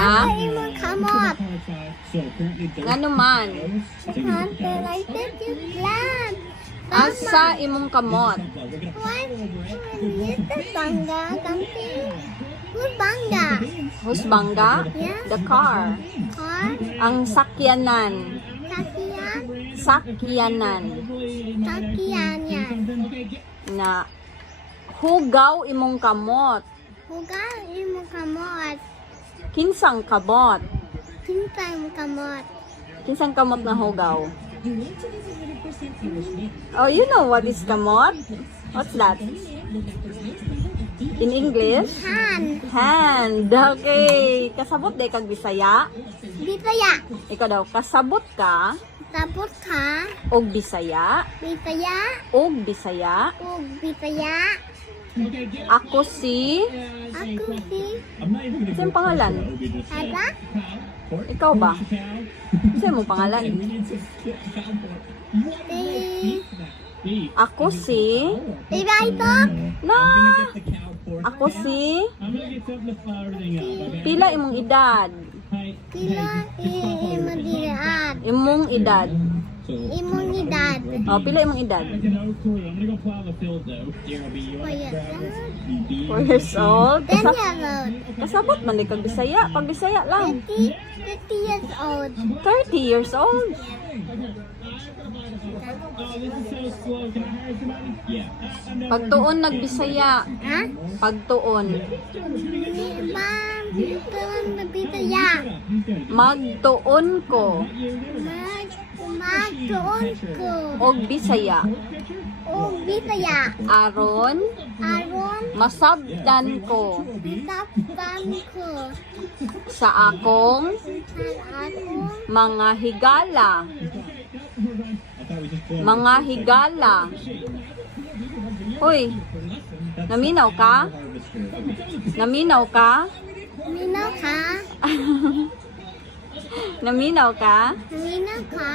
Ha? Asa imong kamot? Ngano man? Hunter-rated yung plan. Asa imong kamot? Bangga, camping. Who's bangga? Husbangga? Yeah. The car. Car? Ang sakyanan. Sakyan? Sakyanan. Sakyan yan. Na hugaw imong kamot. Huwag imong kamot. Kinsang kamot? Kinsa imong kamot. Kinsang kamot na hugaw? Oh, you know what is kamot? What's that? In English? Han. Hand. Okay. Kasabot day kag Bisaya? Bisaya. Ikaw daw, kasabot ka Tapos ka. og Bisaya? Bisaya. Og Bisaya? Ug Bisaya. Ako si... Ako si. Saan pangalan? Ada? Ikaw ba? Saan mo pangalan? Si. Ako si... Diba ito? Na... Ako si... Pila imong edad? Sila imong diraat. Imong edad. Imong edad. Oh, pila imong edad? Quiet. 4 years old? 10 years old. Kasabot man di kag Bisaya. Pag Bisaya lang. 50 years old. 30 years old. Pagtuon nagbisaya. Ha? Pagtuon. Ma'am, tuwan na Bisaya. Magtuon ko. Magtuon ko. Og Bisaya. O Bisaya. Aron. Aron. Masabdan ko. Bisaptan ko. Sa akong Sa akong mga higala. Mga higala. Hoy. Naminaw ka? Naminaw ka? Minaw ka? Naminaw ka? Minaw ka?